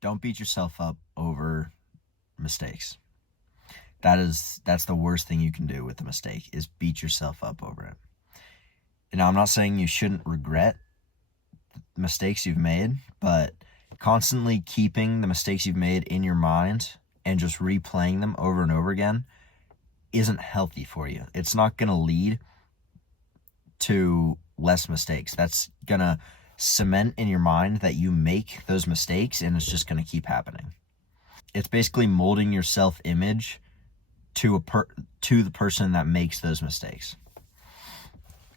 Don't beat yourself up over mistakes. That's the worst thing you can do with a mistake, is beat yourself up over it. And now, I'm not saying you shouldn't regret mistakes you've made, but constantly keeping the mistakes you've made in your mind and just replaying them over and over again isn't healthy for you. It's not going to lead to less mistakes. That's going to cement in your mind that you make those mistakes, and it's just going to keep happening. It's basically molding your self-image to the person that makes those mistakes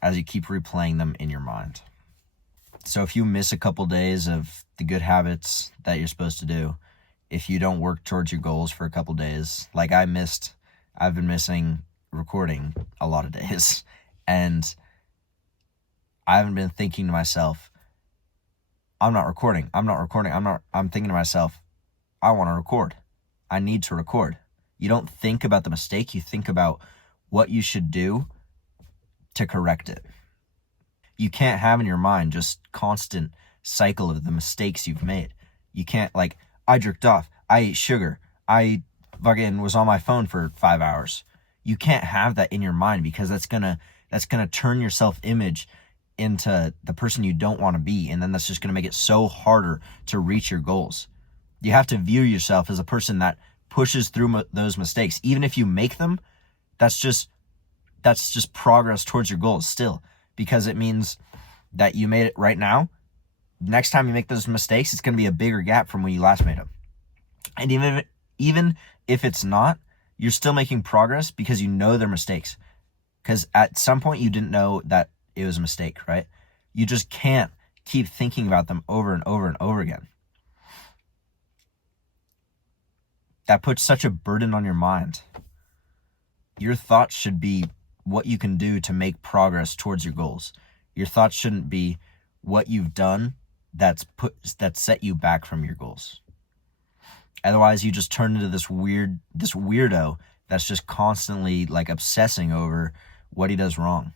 as you keep replaying them in your mind. So if you miss a couple days of the good habits that you're supposed to do, if you don't work towards your goals for a couple days, like I've been missing recording a lot of days, and I haven't been thinking to myself, I'm thinking to myself, I want to record. I need to record. You don't think about the mistake, you think about what you should do to correct it. You can't have in your mind just constant cycle of the mistakes you've made. You can't, like, I jerked off, I ate sugar, I fucking was on my phone for 5 hours. You can't have that in your mind, because that's gonna turn your self-image into the person you don't want to be, and then that's just gonna make it so harder to reach your goals. You have to view yourself as a person that pushes through those mistakes. Even if you make them, that's just progress towards your goals still, because it means that you made it right now. Next time you make those mistakes, it's going to be a bigger gap from when you last made them. And even if it's not, you're still making progress because you know they're mistakes. Because at some point you didn't know that it was a mistake, right? You just can't keep thinking about them over and over and over again. That puts such a burden on your mind. Your thoughts should be what you can do to make progress towards your goals. Your thoughts shouldn't be what you've done that set you back from your goals. Otherwise, you just turn into this weirdo that's just constantly like obsessing over what he does wrong.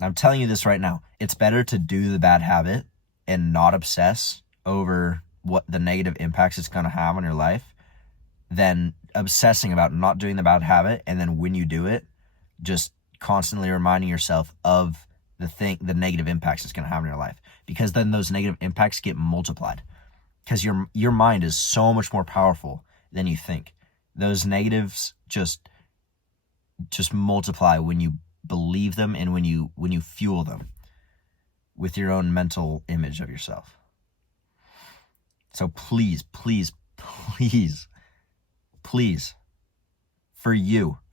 I'm telling you this right now. It's better to do the bad habit and not obsess over what the negative impacts it's going to have on your life than obsessing about not doing the bad habit, and then when you do it, just constantly reminding yourself of the negative impacts it's going to have in your life, because then those negative impacts get multiplied, because your mind is so much more powerful than you think. Those negatives just multiply when you believe them and when you fuel them with your own mental image of yourself. So please,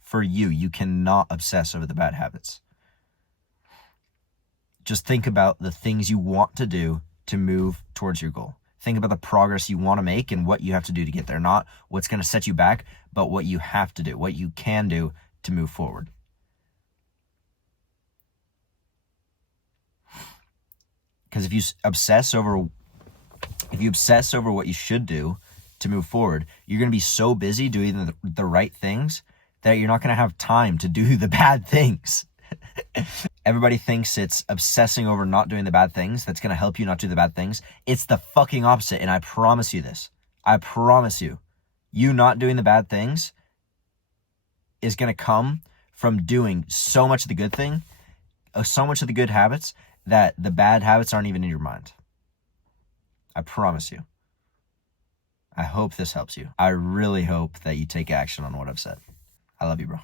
for you, you cannot obsess over the bad habits. Just think about the things you want to do to move towards your goal. Think about the progress you want to make and what you have to do to get there. Not what's going to set you back, but what you have to do, what you can do to move forward. Because if you obsess over what you should do to move forward, you're going to be so busy doing the right things that you're not going to have time to do the bad things. Everybody thinks it's obsessing over not doing the bad things that's going to help you not do the bad things. It's the fucking opposite, and I promise you this. I promise you, you not doing the bad things is going to come from doing so much of the good thing, so much of the good habits, that the bad habits aren't even in your mind. I promise you. I hope this helps you. I really hope that you take action on what I've said. I love you, bro.